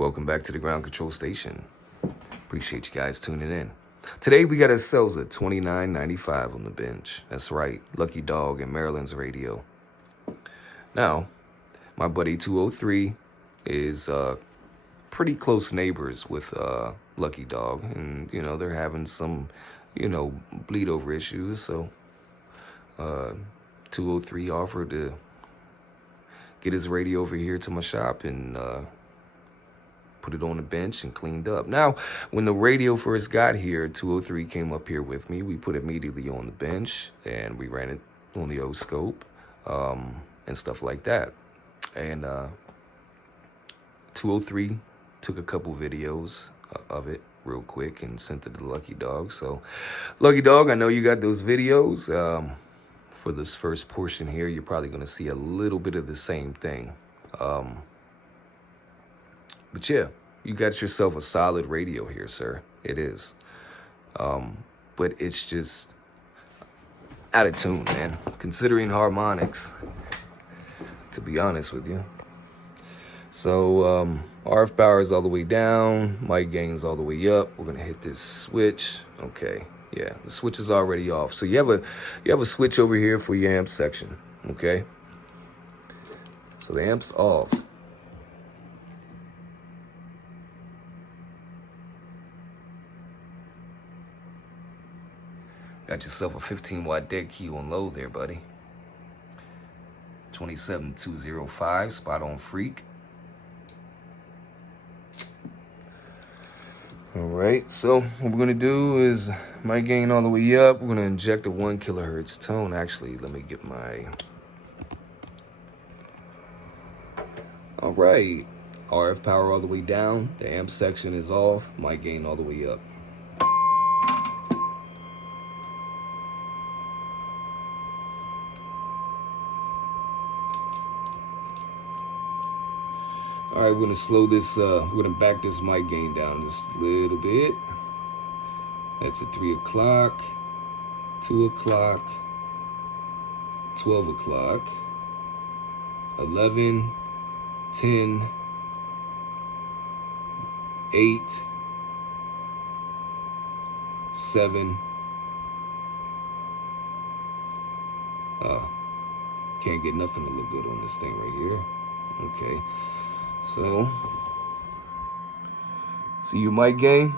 Welcome back to the ground control station. Appreciate you guys tuning in. Today we got ourselves a $29.95 on the bench. That's right, Lucky Dog and Maryland's radio. Now, my buddy 203 is pretty close neighbors with Lucky Dog, and they're having some bleed over issues. So 203 offered to get his radio over here to my shop and put it on the bench and cleaned up. Now, when the radio first got here, 203 came up here with me. We put it immediately on the bench and we ran it on the O-scope and stuff like that. And 203 took a couple videos of it real quick and sent it to Lucky Dog. So, Lucky Dog, I know you got those videos. For this first portion here, you're probably going to see a little bit of the same thing. But yeah, you got yourself a solid radio here, sir. It is. But it's just out of tune, man. Considering harmonics, to be honest with you. So RF power is all the way down. Mic gain's all the way up. We're going to hit this switch. Okay. Yeah, the switch is already off. So you have a switch over here for your amp section, okay? So the amp's off. Got yourself a 15-watt dead key on low there, buddy. 27205, spot on freak. All right, so what we're gonna do is mic gain all the way up. We're gonna inject a 1 kilohertz tone. Actually, let me get my. All right, RF power all the way down. The amp section is off. Mic gain all the way up. All right, we're gonna slow this, we're gonna back this mic gain down just a little bit. That's at 3 o'clock, 2 o'clock, 12 o'clock, 11, 10, 8, 7. Can't get nothing to look good on this thing right here. Okay. So, see your mic gain?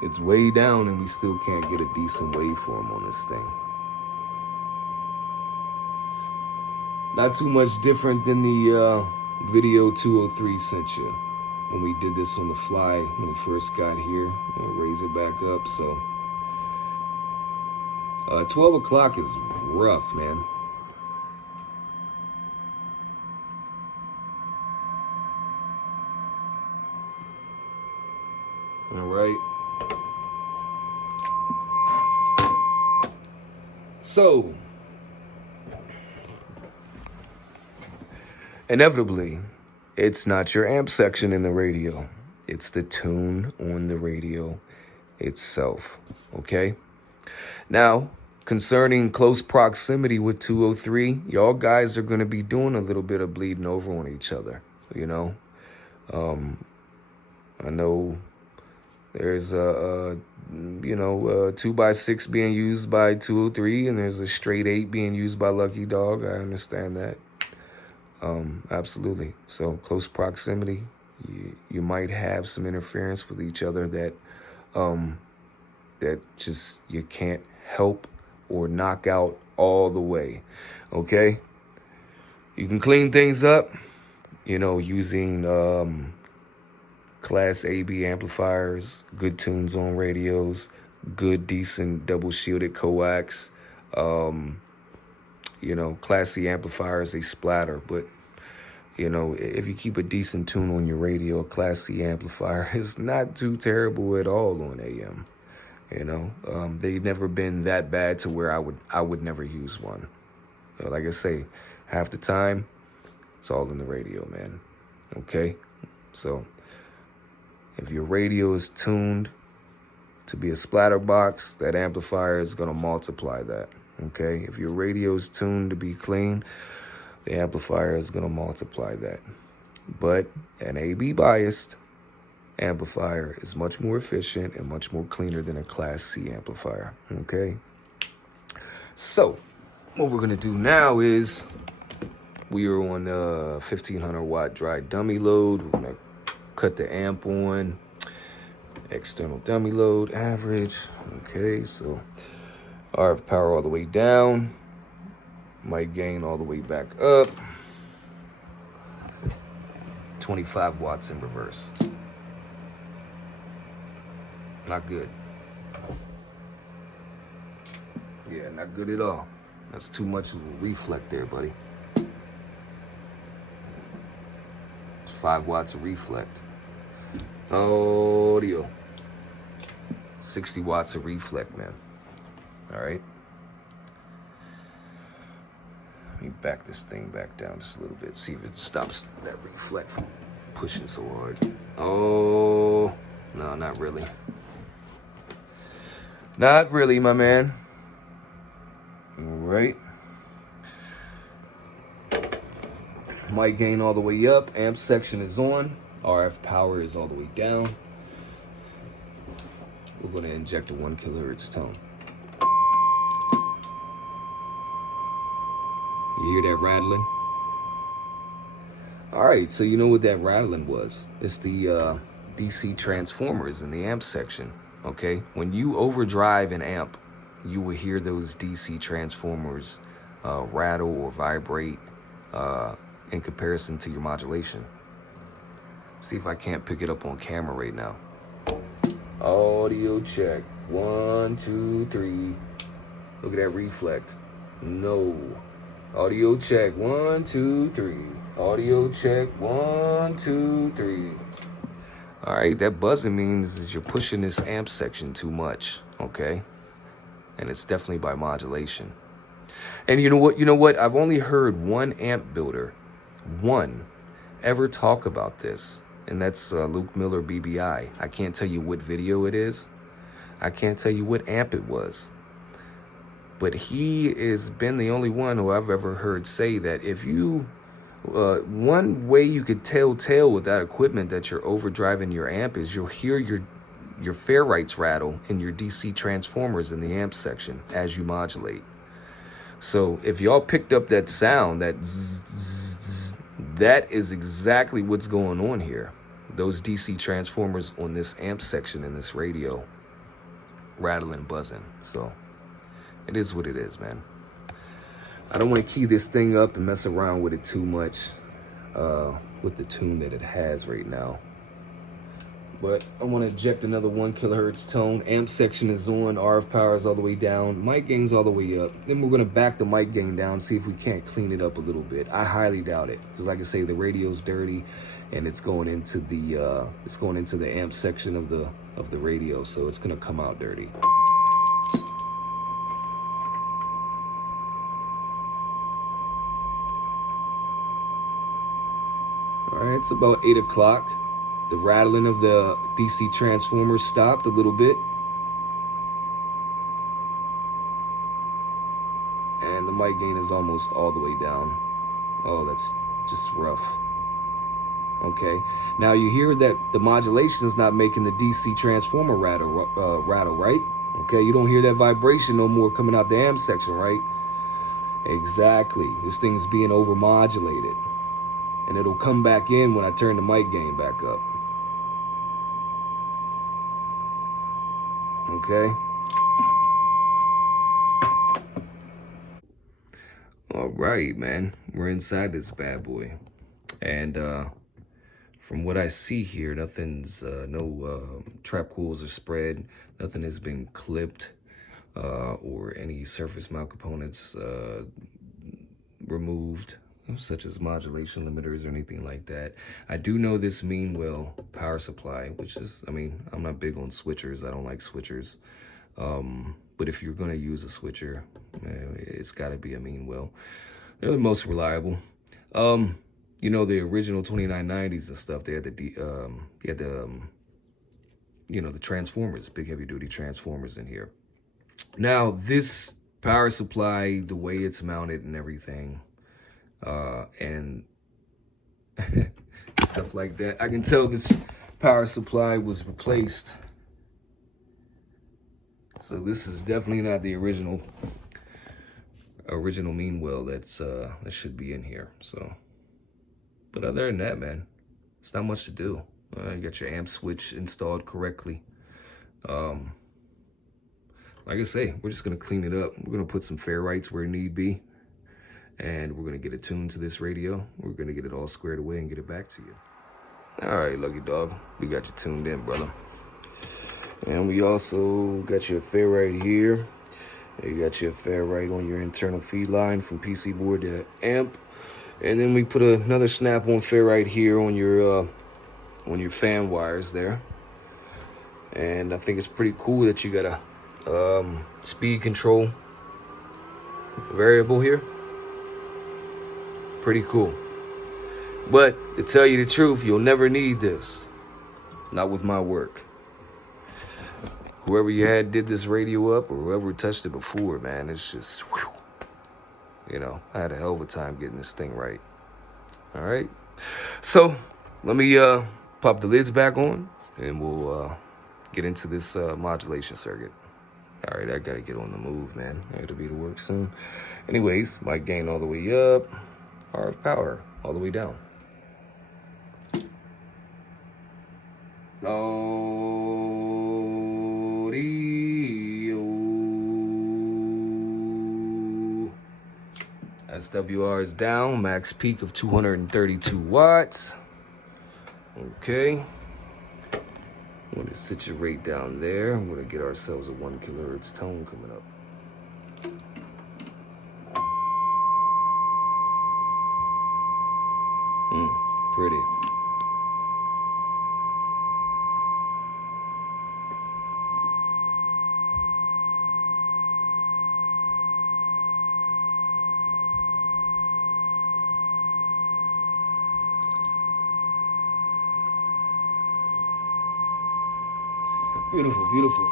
It's way down and we still can't get a decent waveform on this thing. Not too much different than the video 203 sent you when we did this on the fly when it first got here. I'll raise it back up. So, 12 o'clock is rough, man. All right. So, inevitably, it's not your amp section in the radio. It's the tune on the radio itself, okay? Now, concerning close proximity with 203, y'all guys are going to be doing a little bit of bleeding over on each other, I know there's a 2x6 being used by 203, and there's a straight 8 being used by Lucky Dog. I understand that. Absolutely. So close proximity, you might have some interference with each other that just you can't help or knock out all the way. Okay? You can clean things up, using Class AB amplifiers, good tunes on radios, good, decent, double-shielded coax. Class C amplifiers, they splatter. But, if you keep a decent tune on your radio, a Class C amplifier is not too terrible at all on AM. They've never been that bad to where I would never use one. Like I say, half the time, it's all in the radio, man. Okay? So, if your radio is tuned to be a splatter box, that amplifier is going to multiply that, okay? If your radio is tuned to be clean, the amplifier is going to multiply that. But an AB biased amplifier is much more efficient and much more cleaner than a Class C amplifier, okay? So what we're gonna do now is we are on a 1500 watt dry dummy load. We're gonna cut the amp on, external dummy load, average. Okay, so RF power all the way down, mic gain all the way back up, 25 watts in reverse. Not good. Yeah, not good at all. That's too much of a reflect there, buddy. 5 watts of reflect. Audio. 60 watts of reflect, man. All right. Let me back this thing back down just a little bit. See if it stops that reflect from pushing so hard. Oh, no, not really. Not really, my man. All right. Mic gain all the way up. Amp section is on. RF power is all the way down. We're going to inject a 1 kilohertz tone. You hear that rattling? All right, so you know what that rattling was. It's the DC transformers in the amp section, okay? When you overdrive an amp, you will hear those DC transformers rattle or vibrate in comparison to your modulation. See if I can't pick it up on camera right now. Audio check. 1, 2, 3. Look at that reflect. No. Audio check. 1, 2, 3. Audio check. 1, 2, 3. All right, that buzzing means is you're pushing this amp section too much, okay? And it's definitely by modulation. And you know what? I've only heard one amp builder, ever talk about this, and that's Luke Miller BBI. I can't tell you what video it is. I can't tell you what amp it was. But he has been the only one who I've ever heard say that if you, one way you could tell with that equipment that you're overdriving your amp is you'll hear your ferrites rattle in your DC transformers in the amp section as you modulate. So if y'all picked up that sound, that zzz, that is exactly what's going on here. Those DC transformers on this amp section in this radio rattling, buzzing. So it is what it is, man. I don't want to key this thing up and mess around with it too much with the tune that it has right now. But I want to inject another 1 kilohertz tone. Amp section is on. RF power is all the way down. Mic gain's all the way up. Then we're going to back the mic gain down, see if we can't clean it up a little bit. I highly doubt it, because like I say, the radio's dirty, and it's going into the amp section of the radio, so it's going to come out dirty. All right, it's about 8 o'clock. The rattling of the DC transformers stopped a little bit. And the mic gain is almost all the way down. Oh, that's just rough. Okay, now you hear that the modulation is not making the DC transformer rattle, right? Okay, you don't hear that vibration no more coming out the amp section, right? Exactly, this thing's being overmodulated. And it'll come back in when I turn the mic gain back up. Okay? All right, man. We're inside this bad boy. And from what I see here, nothing's, no trap coils are spread. Nothing has been clipped or any surface mount components removed, such as modulation limiters or anything like that. I do know this Meanwell power supply, which is, I mean, I'm not big on switchers. I don't like switchers. But if you're going to use a switcher, it's got to be a Meanwell. They're the most reliable. You know, the original 2990s and stuff, they had the the transformers, big heavy duty transformers in here. Now, this power supply, the way it's mounted and everything, and stuff like that. I can tell this power supply was replaced. So this is definitely not the original mean well that should be in here. So, but other than that, man, it's not much to do. You got your amp switch installed correctly. Like I say, we're just gonna clean it up. We're gonna put some ferrites where need be, and we're gonna get it tuned to this radio. We're gonna get it all squared away and get it back to you. All right, Lucky Dog, we got you tuned in, brother. And we also got your ferrite here. You got your ferrite on your internal feed line from PC board to amp, and then we put another snap-on ferrite here on your fan wires there. And I think it's pretty cool that you got a speed control variable here. Pretty cool. But to tell you the truth, you'll never need this. Not with my work. Whoever you had did this radio up, or whoever touched it before, man, it's just, whew. You know, I had a hell of a time getting this thing right. All right. So let me pop the lids back on, and we'll get into this modulation circuit. All right, I gotta get on the move, man. I gotta be to work soon. Anyways, mic gain all the way up, RF power all the way down. Audio. SWR is down, max peak of 232 watts. Okay. I'm going to situate down there. I'm going to get ourselves a 1 kilohertz tone coming up. Pretty. Beautiful, beautiful.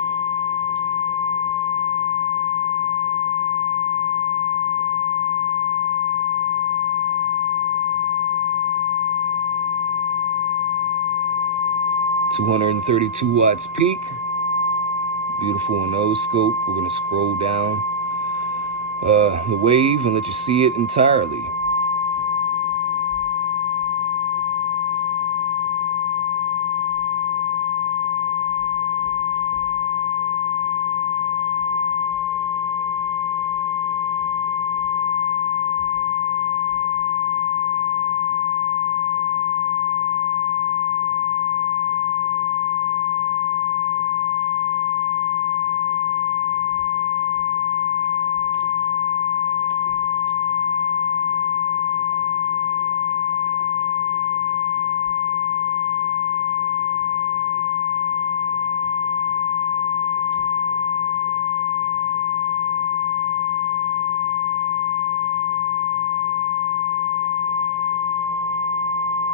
$232 watts peak. Beautiful on nose scope. We're gonna scroll down the wave and let you see it entirely.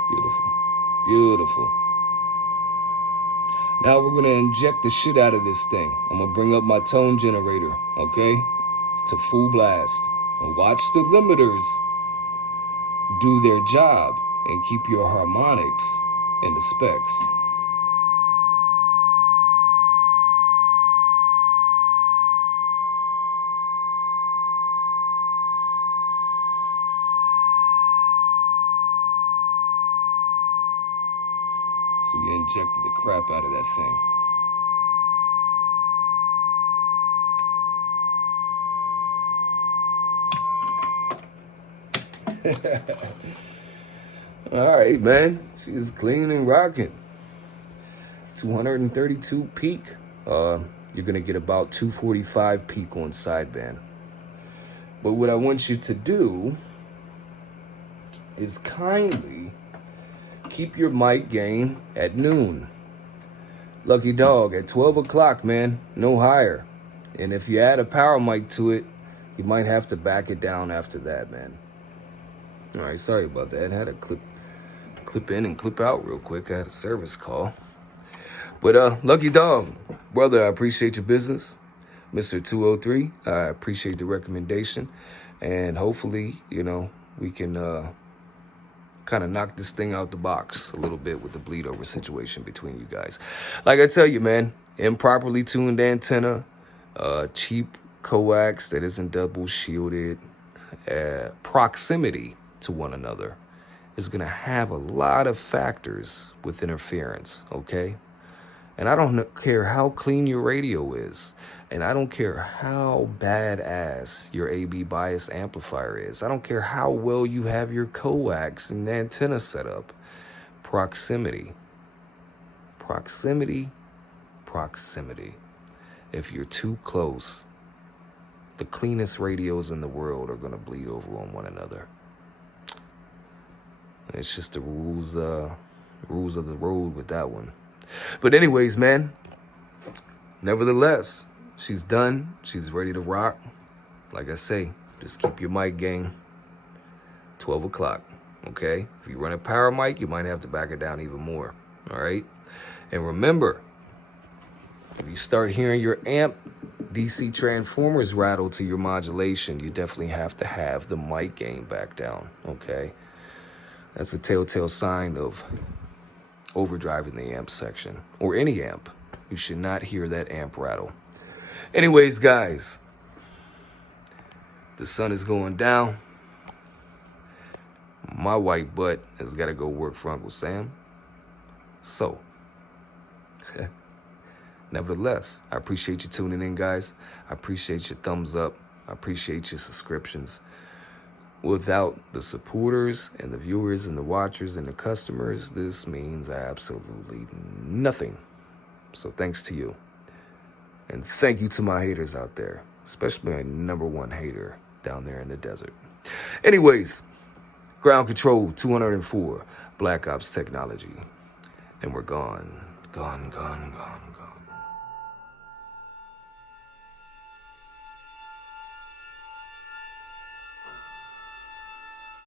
Beautiful, beautiful. Now we're gonna inject the shit out of this thing. I'm gonna bring up my tone generator, okay? To full blast. And watch the limiters do their job and keep your harmonics in the specs. So we injected the crap out of that thing. All right, man. She is clean and rocking. 232 peak. You're gonna get about 245 peak on sideband. But what I want you to do is kindly keep your mic gain at noon. Lucky Dog, at 12 o'clock, man, no higher. And if you add a power mic to it, you might have to back it down after that, man. All right, sorry about that. I had to clip in and clip out real quick. I had a service call. But Lucky Dog, brother, I appreciate your business. Mr. 203, I appreciate the recommendation. And hopefully, you know, we can kind of knock this thing out the box a little bit with the bleed over situation between you guys. Like I tell you, man, improperly tuned antenna, cheap coax that isn't double shielded, proximity to one another is going to have a lot of factors with interference, okay? And I don't care how clean your radio is, and I don't care how badass your AB bias amplifier is. I don't care how well you have your coax and antenna set up. Proximity. Proximity. Proximity. If you're too close, the cleanest radios in the world are going to bleed over on one another. It's just the rules of the road with that one. But anyways, man, nevertheless, she's done. She's ready to rock. Like I say, just keep your mic gang 12 o'clock, okay? If you run a power mic, you might have to back it down even more, all right? And remember, if you start hearing your amp DC transformers rattle to your modulation, you definitely have to have the mic gain back down, okay? That's a telltale sign of overdriving the amp section, or any amp. You should not hear that amp rattle. Anyways, guys, the sun is going down. My white butt has got to go work for Uncle Sam. So, nevertheless, I appreciate you tuning in, guys. I appreciate your thumbs up. I appreciate your subscriptions. Without the supporters and the viewers and the watchers and the customers, this means absolutely nothing. So thanks to you. And thank you to my haters out there, especially my #1 hater down there in the desert. Anyways, ground control 204, Black Ops technology. And we're gone, gone, gone, gone, gone.